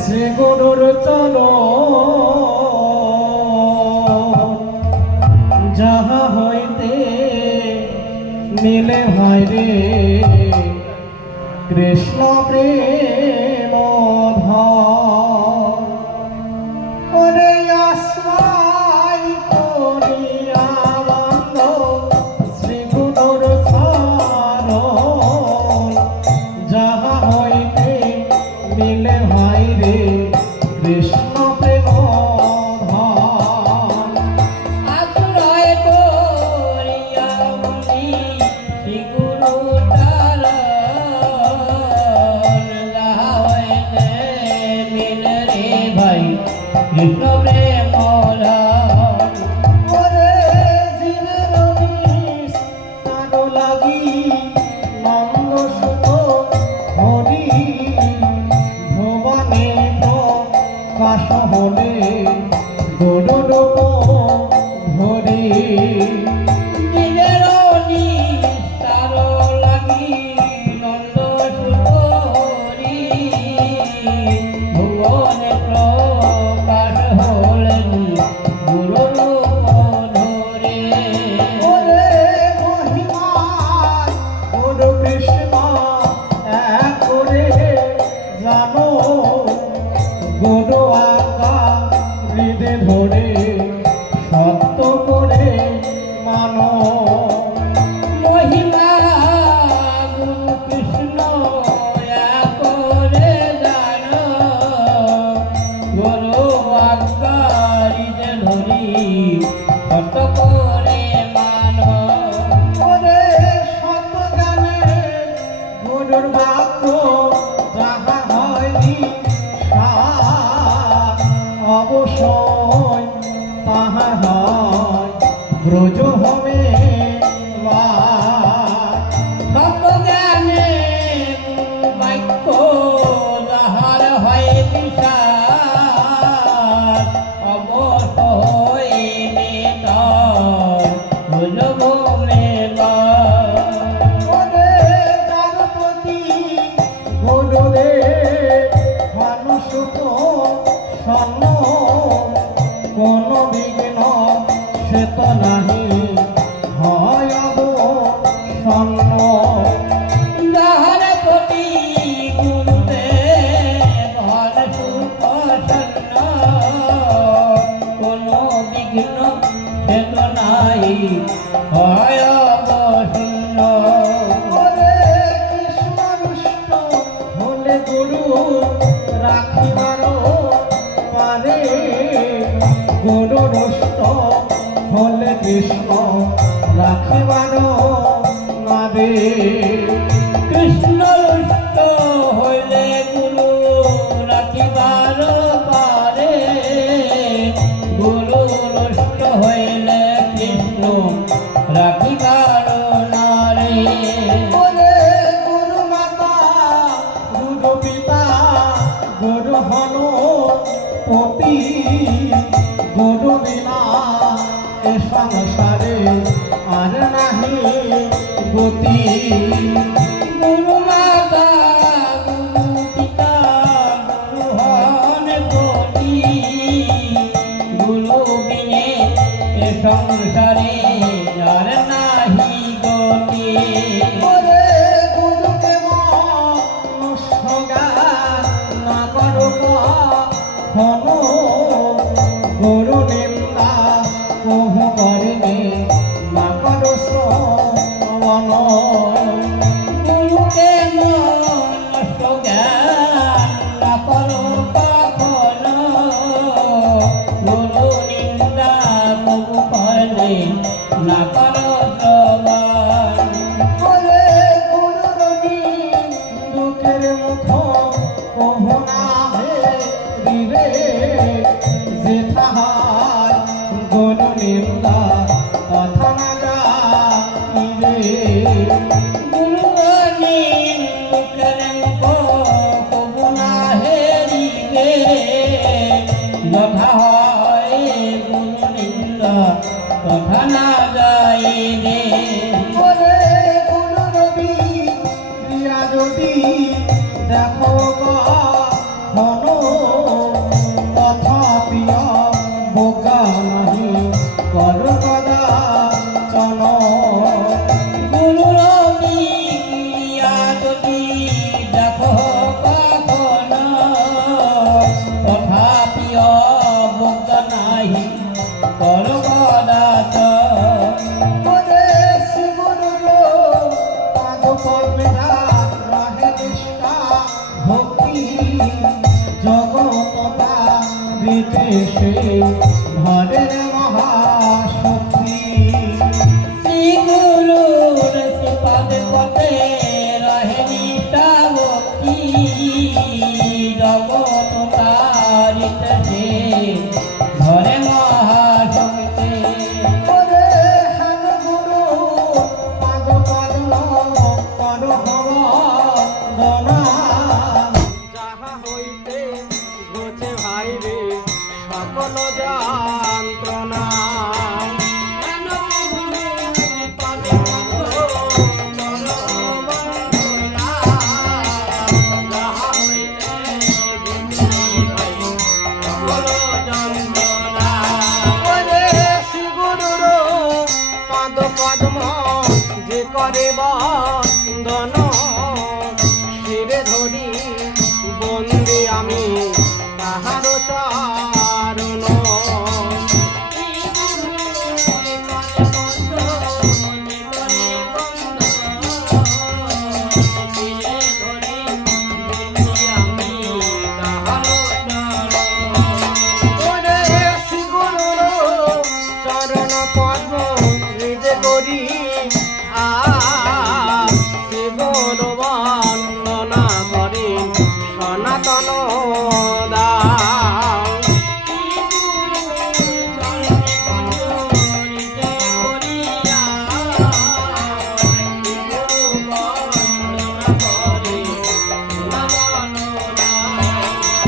শ্রী গুরুর চরণ যাহা হইতে মিলে ভাই রে কৃষ্ণ প্রেম ওরে আশ্রয় করিয়া বন্ধ শ্রী গুরুর চরণ যাহা হইতে মিলে ভাই রে কৃষ্ণ প্রেম আশ্রয় করিয়া বলি শ্রী গুরু চরণ যাহা হইতে মিলে রে ভাই কৃষ্ণ প্রেম ওরে জীবের নিশ তার লাগি নন্দ সুত হরি ভুবনে প্রকাশ হলে গরুরূপ ধরি জীবের নিস্তার লাগি নন্দ সুত হরি ভুবনে প্রকাশ হলেন গুরুরূপ ধরে। ওরে মহিমা গুরু কৃষ্ণ এক করে জানো গুরু আজ্ঞা হৃদে ধরে সত্য করে মানো মহিমা গুরু কৃষ্ণ এক করে জানো গুরু আজ্ঞারিতে ধরি সত করে মানো। ওরে সত জ্ঞানে গুরুর বাক্য যাহা হয়নি অবশ্যই তাহা হয় ব্রজ হবে সর্বজ্ঞানে বাক্য যাহার হয় বিশাল অবশ্য হইবে তার ভুলভূমে ওরে যার প্রতি গুরুরে মানুষত স্বর্ণ কোন বিঘ্ন সে তো নাহি হয় স্বর্ণ যাহার প্রতি গুরুদেব হন সুপ্রসন্ন কোনো বিঘ্ন সে তো নাই হয় অবসন্ন। ওরে কৃষ্ণ রুষ্ট হলে গুরু রাখিবারও পারে গুরু রুষ্ট হলে কৃষ্ণ রাখিবারও নারে কৃষ্ণ রুষ্ট হইলে গুরু রাখিবার পারে গুরু রুষ্ট হইলে কৃষ্ণ রাখিবার নারে। ওরে গুরু মাতা গুরু পিতা গুরু হন পতি গুরু বিনা এ সংসারে আর নাহি গতি গুরু মাতা গুরু পিতা গুরু হন পতি গুরু বিনে এ সংসারে আর নাহি গতি। ওরে গুরুকে মনস্যজ্ঞান না করো হন গুরু নিন্দা কহু করিবে না করো শ্রবণ গুরুকে নষ্ট জ্ঞান না করো কখনো গুরু নিন্দা কবু করলে না করো শ্রবণ। ওরে গুরুর দুঃখের মুখ কহু না হে দিবে যেথা হয় গুরু নিন্দা কথা না গাইবে গুরু নিন্দুকের কবু না হেরিবে যথা হয় গুরু নিন্দা কথা না যাইবে। ওরে গুরু রবি প্রিয়া যদি দেখো হন যারা রহে নিষ্ঠা ভক্তি জগততা বিদেশে ধরের মহাশক্তি শ্রী গুরুর শ্রীপাদ পথে রহে নিষ্ঠা ভক্তি জগৎ তারিতেছে ধরে মহাশক্তি ওরে হেন গুরু পাদ পদ্ম পদ ভবনা যাহা হইতে ঘোচে ভাইরে সকল যন্ত্রণা ওরে শ্রী গুরুর পাদ পদ্ম যে করে বন্দন শিরে ধরি বন্দি আমি তাহার চরণ ওরে শ্রী গুরুর চরণ পদ্ম হৃদয় করি শ্রী গুরু বন্দনা করি সনাতন দাও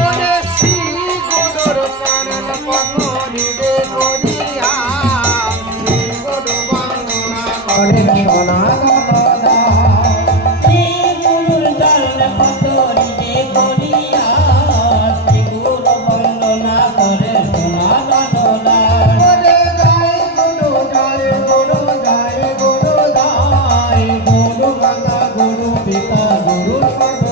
ওরে শ্রী গুরুর চরণ পদ্ম হৃদয় করিয়া শ্রী গুরু বন্দনা করে সনাতন দাও শ্রী গুরুর চরণ পদ্ম নিজে করিয়া শ্রী গুরু বন্দনা করে সনাতন দাস। ওরে জয় গুরু জয় গুরু জয় গুরু জয় গুরু মাতা গুরু পিতা গুরু সর্ব